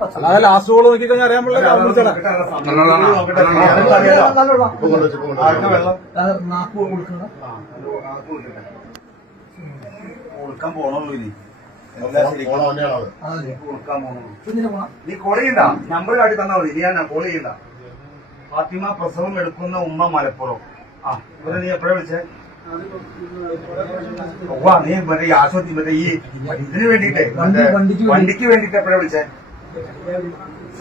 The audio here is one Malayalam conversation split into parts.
അല്ലാതെ ലാസ്റ്റ് ഗോൾ നോക്കി കഴിഞ്ഞാൽ അറിയാൻ കൊടുക്കാൻ പോണുള്ളൂ ഇനി. നീ കോൾ ചെയ്യണ്ട. നമ്പർ കാട്ടി തന്നാ മതി. നീ ഞാൻ കോൾ ചെയ്യണ്ട. ഫാത്തിമ പ്രസവം എടുക്കുന്ന ഉമ്മ മലപ്പുറം. ആ ഇവരെ നീ എപ്പോഴാ വിളിച്ചേ? ഓ നീ മറ്റേ ഈ ആശുപത്രി മറ്റേ ഈ ഇതിന് വേണ്ടിട്ടേ വണ്ടി- വണ്ടിക്ക് വേണ്ടി. വണ്ടിക്ക് വേണ്ടിട്ട് എപ്പോഴാ വിളിച്ചേ?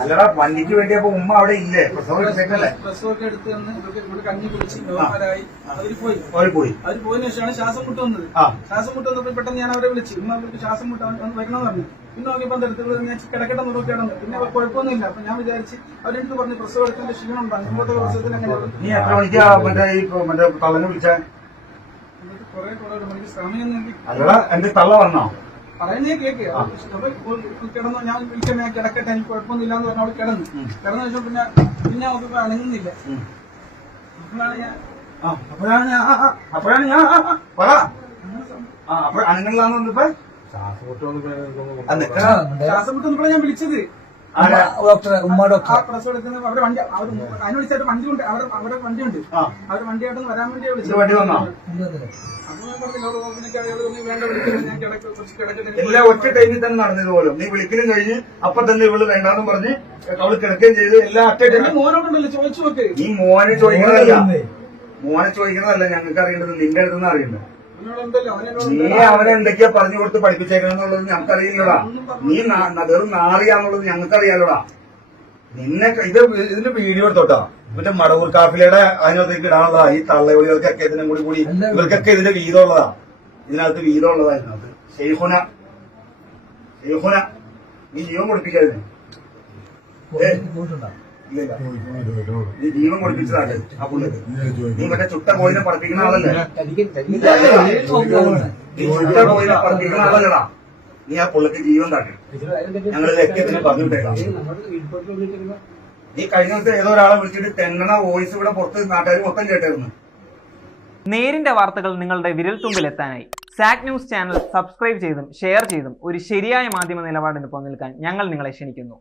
അല്ലടാ വണ്ടിക്ക് വേണ്ടി അപ്പൊ ഉമ്മ അവിടെ ഇല്ലേ? പ്രസവം എടുത്തേക്കല്ലേ? പ്രസവമൊക്കെ എടുത്ത് തന്ന് ഇവർക്ക് ഇവിടെ കഞ്ഞി കുടിച്ച് നോർമലായി അവർ പോയി. അവർ പോയി. അവർ പോയതിനു ശേഷമാണ് ശ്വാസം മുട്ട് വന്നത്. ശ്വാസം മുട്ട് വന്നപ്പോൾ പെട്ടെന്ന് ഞാൻ അവരെ വിളിച്ചു. ഉമ്മ അവർക്ക് ശ്വാസം മുട്ട് വരണമെന്ന് പറഞ്ഞു. പിന്നെ നോക്കിയപ്പോൾ എന്തെടുത്ത് ഞാൻ കിടക്കട്ടെ നുറു പിന്നെ അവർ കുഴപ്പമൊന്നുമില്ല. അപ്പൊ ഞാൻ വിചാരിച്ച് അവരെടുത്ത് പറഞ്ഞു പ്രസവം എടുത്തതിന്റെ ക്ഷീണം ഉണ്ടാകും. പ്രസവത്തിന് അങ്ങനെ നീ എത്ര മണിക്കാ മറ്റേ ഈ മറ്റേ തള്ളനെ വിളിച്ചേ? കുറെ കുറെ മണിക്ക് സമയം അല്ലടാ എന്റെ തള്ള വന്നോ? പറയുന്നേ കേക്ക് കിടന്നു ഞാൻ വിളിക്കാൻ ഞാൻ കിടക്കട്ടെ എനിക്ക് കുഴപ്പമൊന്നുമില്ല എന്ന് പറഞ്ഞ അവിടെ കിടന്നു. കിടന്നു വെച്ചാൽ പിന്നെ പിന്നെ അവർക്ക് അണങ്ങുന്നില്ല. അപ്പോഴാണ് ഞാൻ അപ്പോഴാണ് ഞാൻ അപ്പോഴാണ് ഞാൻ പറ. ശ്വാസം ഞാൻ വിളിച്ചത്? ഡോക്ടറെ ഉമ്മ പ്രസവം എടുക്കുന്ന വണ്ടി വണ്ടി ഉണ്ട് ആ. അവർ വണ്ടിയായിട്ടൊന്ന് വരാൻ വേണ്ടി വണ്ടി വന്നോ? ഇല്ലതല്ലേ ഞാൻ പറഞ്ഞു "ലോഡ് ഓപ്പണിക്ക് അയാൾ വേണ്ട എല്ലാം ഒറ്റ ടൈമിൽ തന്നെ നടന്നത് പോലും. നീ വിളിക്കലും കഴിഞ്ഞ് അപ്പൊ തന്നെ ഇവൾ വേണ്ടാന്ന് പറഞ്ഞ് അവൾ കിടക്കുകയും ചെയ്ത് എല്ലാം ഒറ്റ ടൈമിൽ മോനോടുണ്ടല്ലോ ചോദിച്ചു നോക്ക്. നീ മോനെ ചോദിക്കുന്നതല്ല മോനെ ചോദിക്കുന്നതല്ല ഞങ്ങൾക്ക് അറിയേണ്ടത് നിന്റെ അടുത്തുനിന്ന് അറിയേണ്ടത്. നീ അവനെ എന്തൊക്കെയാ പറഞ്ഞു കൊടുത്ത് പഠിപ്പിച്ചേക്കണെന്നുള്ളത് ഞങ്ങൾക്കറിയില്ലടാ. നീ വെറും നാറിയാന്നുള്ളത് ഞങ്ങൾക്കറിയാലോടാ. നിന്നെ ഇത് ഇതിന്റെ വീഡിയോ എടുത്തോട്ടാ. മറ്റേ മടവൂർ കാഫിലയുടെ അതിനകത്തേക്ക് ഇടാനുള്ളതാ. ഈ തള്ളവിളികൾക്കൊക്കെ ഇതിനും കൂടി കൂടി ഇവർക്കൊക്കെ ഇതിന്റെ വീതമുള്ളതാ. ഇതിനകത്ത് വീതമുള്ളതാ ഇതിനകത്ത്. ഷെയ്ഹുന ഷെയ്ഹുന നീ ജീവൻ കൊടുപ്പിക്കാതിന് നീ ജീവൻ കൊടുപ്പിച്ചതാണ് ആ പുള്ളിക്ക് നീ മറ്റേ ചുട്ട കോയിനെ പഠിപ്പിക്കുന്ന ആളല്ലേ? നീ ചുട്ട കോയിനെ പഠിപ്പിക്കുന്ന ആളല്ലടാ. നീ ആ പുള്ളിക്ക് ജീവൻ തട്ടി. ഞങ്ങൾ ലക്ഷ്യത്തിന് പറഞ്ഞു വിട്ടേക്കാം. നീ കഴിഞ്ഞ ദിവസം ഏതോ ഒരാളെ വിളിച്ചിട്ട് തെന്നണ വോയിസ് ഇവിടെ പുറത്ത് നാട്ടുകാർ മൊത്തം കേട്ടായിരുന്നു നേരിന്റെ വാർത്തകൾ നിങ്ങളുടെ വിരൽത്തുമ്പിൽ എത്താനായി സാക് ന്യൂസ് ചാനൽ സബ്സ്ക്രൈബ് ചെയ്തും ഷെയർ ചെയ്തും ഒരു ശരിയായ മാധ്യമ നിലപാടിന് നിൽക്കാൻ ഞങ്ങൾ നിങ്ങളെ ക്ഷണിക്കുന്നു.